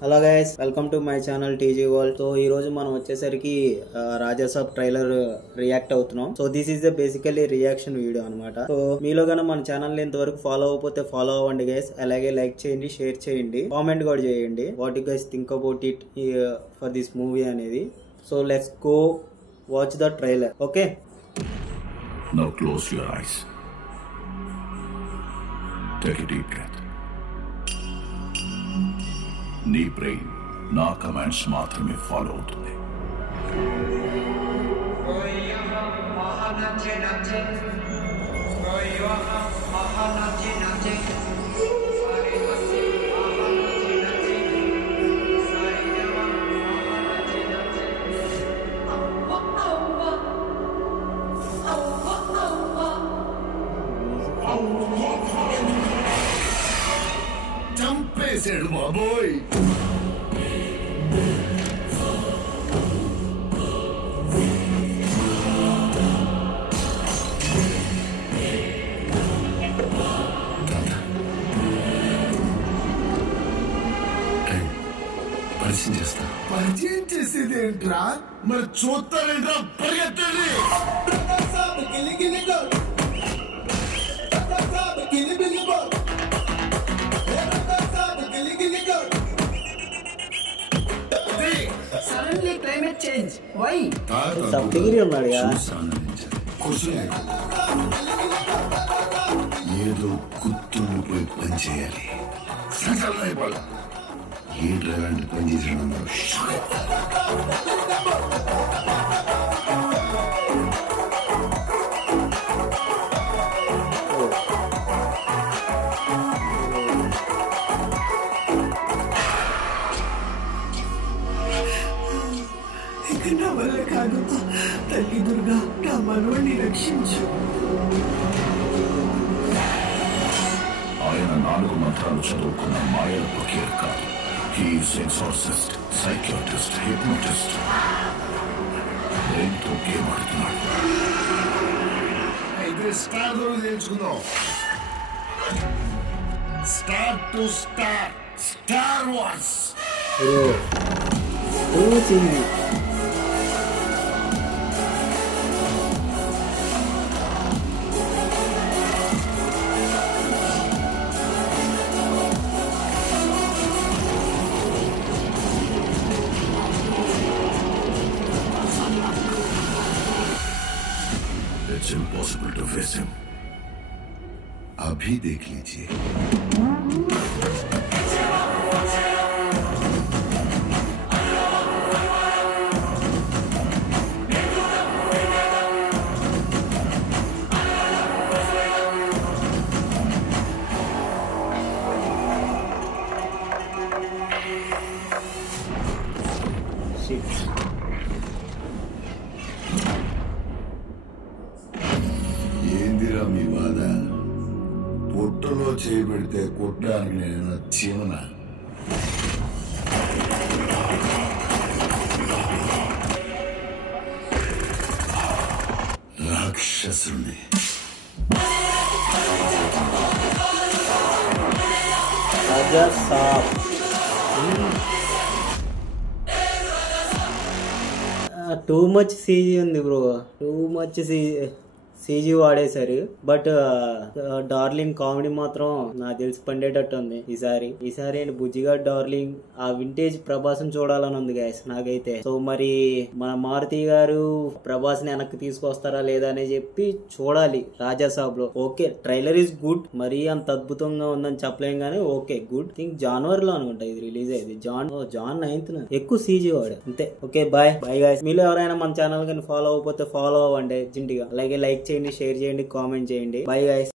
Hello guys, welcome to my channel TG world. So ఈ రోజు మనం వచ్చేసరికి రాజాసాబ్ ట్రైలర్ రియాక్ట్ అవుతున్నాం. So this is the basically reaction video అనమాట. సో మీలో గానీ మన ఛానల్ ఇంతవరకు ఫాలో అవ్వకపోతే ఫాలో అవ్వండి గైస్. అలాగే లైక్ చేయండి, షేర్ చేయండి, కామెంట్ కూడా చేయండి what you guys think about it for this movie అనేది. So let's go watch the trailer. Okay, Now close your eyes. Take a deep breath. నీ బ్రెయిన్ నా కమాండ్స్ మాత్రమే ఫాలో అవుతుంది. చంపేశాడు బాబోయ్. పరిచయం చేస్తా. పరిచయం చేసేది ఏంట్రా? మరి చూస్తారేంట్రా? పరిగెత్తండి. Suddenly climate change. Why? సబ్టిగిరి ఉన్నాడు ఏదో గుర్తుండిపోయి పని చేయాలి. ఏ డ్రైవర్ పని చేసిన ఇక నా వల్ల కాదు. తల్లి దుర్గా, నా మనవడిని రక్షించు. ఆయన 4 మంత్రాలు చదువుకున్న మాయల పకీర్ కాదు. He's exorcist, psychiatrist, hypnotist. బ్రెయిన్తో గేమ్ ఆడుతున్నాడు. అయితే స్టార్ రోజు నేర్చుకుందాం. Star to star, star wars. It's impossible to face him. अभी देख लीजिए. ఏందిరా మీ బాధ? పొట్టులో చేయబెడితే కొట్టడానికి నేను చీమన. రాక్షసుని రాజాసాబ్ టూ మచ్ సీజీ ఉంది బ్రో, టూ మచ్ సీజీ వాడేశారు. బట్ డార్లింగ్ కామెడీ మాత్రం నాకు తెలిసి పండేటట్టు ఉంది ఈసారి బుజ్జిగా డార్లింగ్ ఆ వింటేజ్ ప్రభాస్ని చూడాలని ఉంది గైస్ నాకైతే. సో మరి మన మారుతి గారు ప్రభాస్ ని వెనక్కి తీసుకొస్తారా లేదా అని చెప్పి చూడాలి రాజాసాబ్ లో. ఓకే, ట్రైలర్ ఇస్ గుడ్, మరీ అంత అద్భుతంగా ఉందని చెప్పలేం గానీ ఓకే గుడ్ థింక్. జనవరిలో అనుకుంటా ఇది రిలీజ్ అయ్యింది. జాన్ 9th ఎక్కువ సీజీ వాడు అంతే. Okay, bye guys. మీలో ఎవరైనా మన ఛానల్ కానీ ఫాలో అవ్వకపోతే ఫాలో అవ్వండి జింటిగా. అలాగే లైక్ చేయండి, షేర్ చేయండి, కామెంట్ చేయండి. Bye guys.